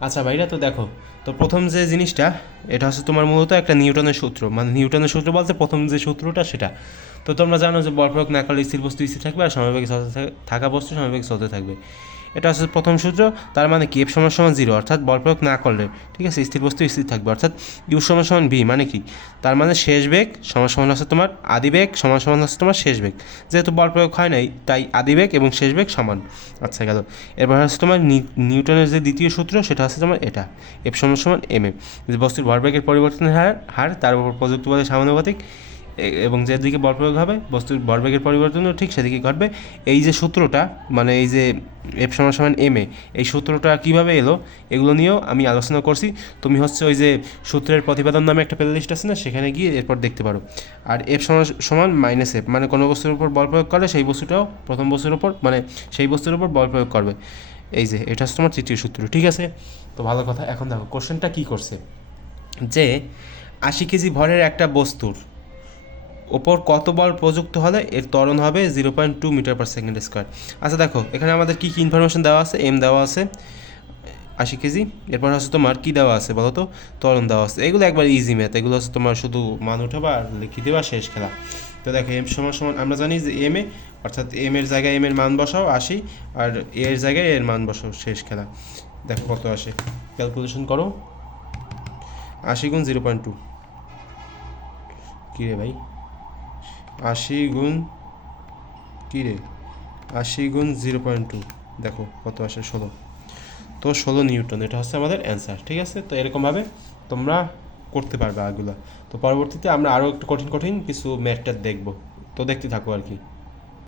আচ্ছা ভাইরা, তো দেখো, তো প্রথম যে জিনিসটা, এটা হচ্ছে তোমার মূলত একটা নিউটনের সূত্র। মানে নিউটনের সূত্র বলতে প্রথম যে সূত্রটা সেটা। তো তোমরা জানো যে বল প্রয়োগ না করলে স্থির বস্তু স্থির থাকবে আর সমবেগে চলতে থাক- বস্তু সমবেগে চলতে থাকবে। এটা হচ্ছে প্রথম সূত্র, তার মানে কি? এফ সমান সমান জিরো অর্থাৎ বল প্রয়োগ না করলে, ঠিক আছে? স্থির বস্তু স্থির থাকবে, অর্থাৎ ইউ সমান সমান ভি মানে কি? তার মানে শেষ বেগ সমান সমান হচ্ছে তোমার আদি বেগ, সমান সমান হচ্ছে তোমার শেষ বেগ। যেহেতু বল প্রয়োগ হয় নাই, তাই আদি বেগ এবং শেষ বেগ সমান। আচ্ছা গেল। এরপর হচ্ছে তোমার নিউটনের যে দ্বিতীয় সূত্র, সেটা হচ্ছে তোমার এটা এফ সমান সমান এম এ যে বস্তুর ভরবেগের পরিবর্তনের হার হার, তার উপর প্রযুক্ত সমানুপাতিক এবং যেদিকে বল প্রয়োগ হবে, বস্তুর ভরবেগের পরিবর্তনও ঠিক সেদিকে ঘটবে। এই যে সূত্রটা মানে এই যে এফ সমান সমান এম এ, এই সূত্রটা কীভাবে এলো, এগুলো নিয়েও আমি আলোচনা করছি। তুমি হচ্ছে ওই যে সূত্রের প্রতিবেদন নামে একটা প্লে লিস্ট আছে না, সেখানে গিয়ে এরপর দেখতে পারো। আর এফ সমান সমান মাইনাস এফ মানে কোনো বস্তুর উপর বল প্রয়োগ করলে সেই বস্তুটাও প্রথম বস্তুর উপর মানে সেই বস্তুর উপর বল প্রয়োগ করবে। এই যে, এটা হচ্ছে তোমার তৃতীয় সূত্র, ঠিক আছে? তো ভালো কথা, এখন দেখো কোশ্চেনটা কী করছে? যে আশি কেজি ভরের একটা বস্তুর ওপর কত বল প্রযুক্ত হলে এর ত্বরণ হবে zero point two metre per second square আচ্ছা দেখো, এখানে আমাদের কী কী ইনফরমেশন দেওয়া আছে? এম দেওয়া আছে, আশি কেজি। এরপর হচ্ছে তোমার কী দেওয়া আছে বলো তো? ত্বরণ দেওয়া আছে। এগুলো একবার ইজি ম্যাথ এগুলো হচ্ছে তোমার শুধু মান উঠাবা আর লিখে দেবা, শেষ খেলা। তো দেখো এম সমান সমান, আমরা জানি যে এম এ, অর্থাৎ এম এর জায়গায় এম এর মান বসাও, আশি, আর এ এর জায়গায় এর মান বসাও, শেষ খেলা। দেখো কত আসে। ক্যালকুলেশন করো। আশি গুণ জিরো পয়েন্ট টু কী রে ভাই? আশি গুণ কী রে আশি গুণ জিরো পয়েন্ট টু দেখো কত আসে ষোলো। তো ষোলো নিউটন এটা হচ্ছে আমাদের অ্যান্সার ঠিক আছে? তো এরকমভাবে তোমরা করতে পারবে আগুলা তো পরবর্তীতে আমরা আরও একটু কঠিন কঠিন কিছু ম্যাথটা দেখব। তো দেখতে থাকো আর কি।